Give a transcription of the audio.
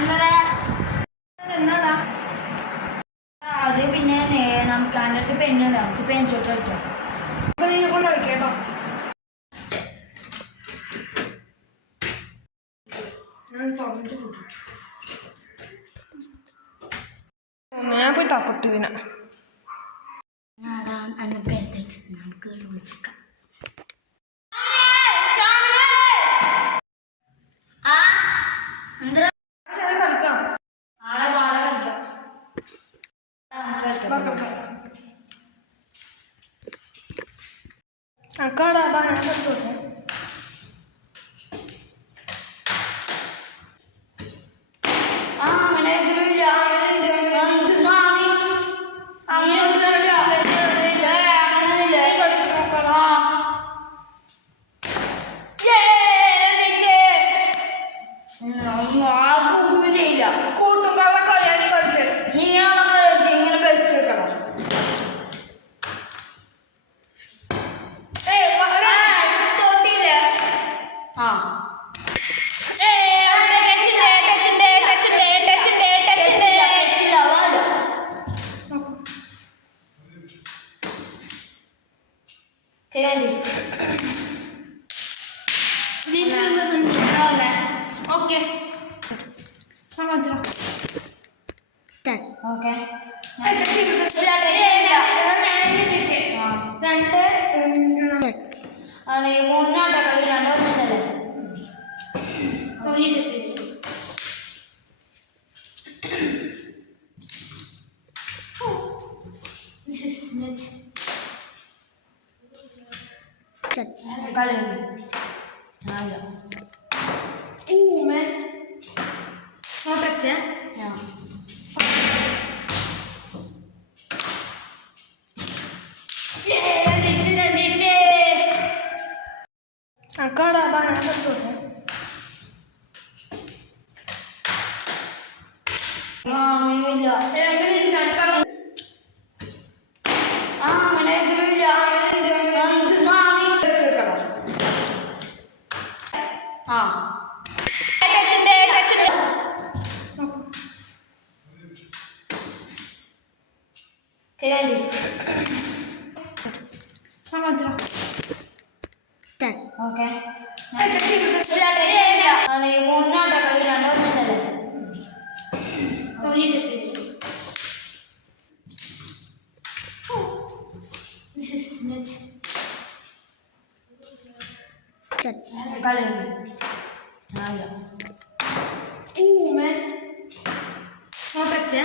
എന്നാടാ അത് പിന്നെ നമുക്ക് എൻ്റെ അടുത്ത് പെണ്ണുണ്ട്, നമുക്ക് പെൻചോട്ട് കളിക്കാം. അപ്പൊ നീ കൊണ്ട് കളിക്കേട്ടോ. ഞാൻ പോയി തപ്പട്ടു പിന്നെ അന്നെ പേരത്തടിച്ച് നമുക്ക് വിളിച്ചേക്കാം. കളിക്കാം. ആളെ വാട കളിക്കാം. അക്കാടാ ഞാൻ കളിച്ചോട്ടെ. അങ്ങനെ എതിരില്ല, കൂട്ടും കള്ള കളിയാണ് കളിച്ചത്. നീ ഇങ്ങനെ വെച്ച് വെക്കണം. തൊട്ടില്ലേ? ആ ഓക്കെ ഓക്കെ അതെ മൂന്നാട്ടോ കളി, രണ്ടോന്നല്ലേ? കളി നോട്ടച്ചേ അക്കാടാ ഞാൻ കളിച്ചോട്ടെ. അങ്ങനെ എതിരില്ല, വെച്ച് വെക്കണം. ആ ഓക്കെ അതെ മൂന്നാട്ടോ കളി, രണ്ടോന്നല്ലേ? കളി നോട്ടച്ചേ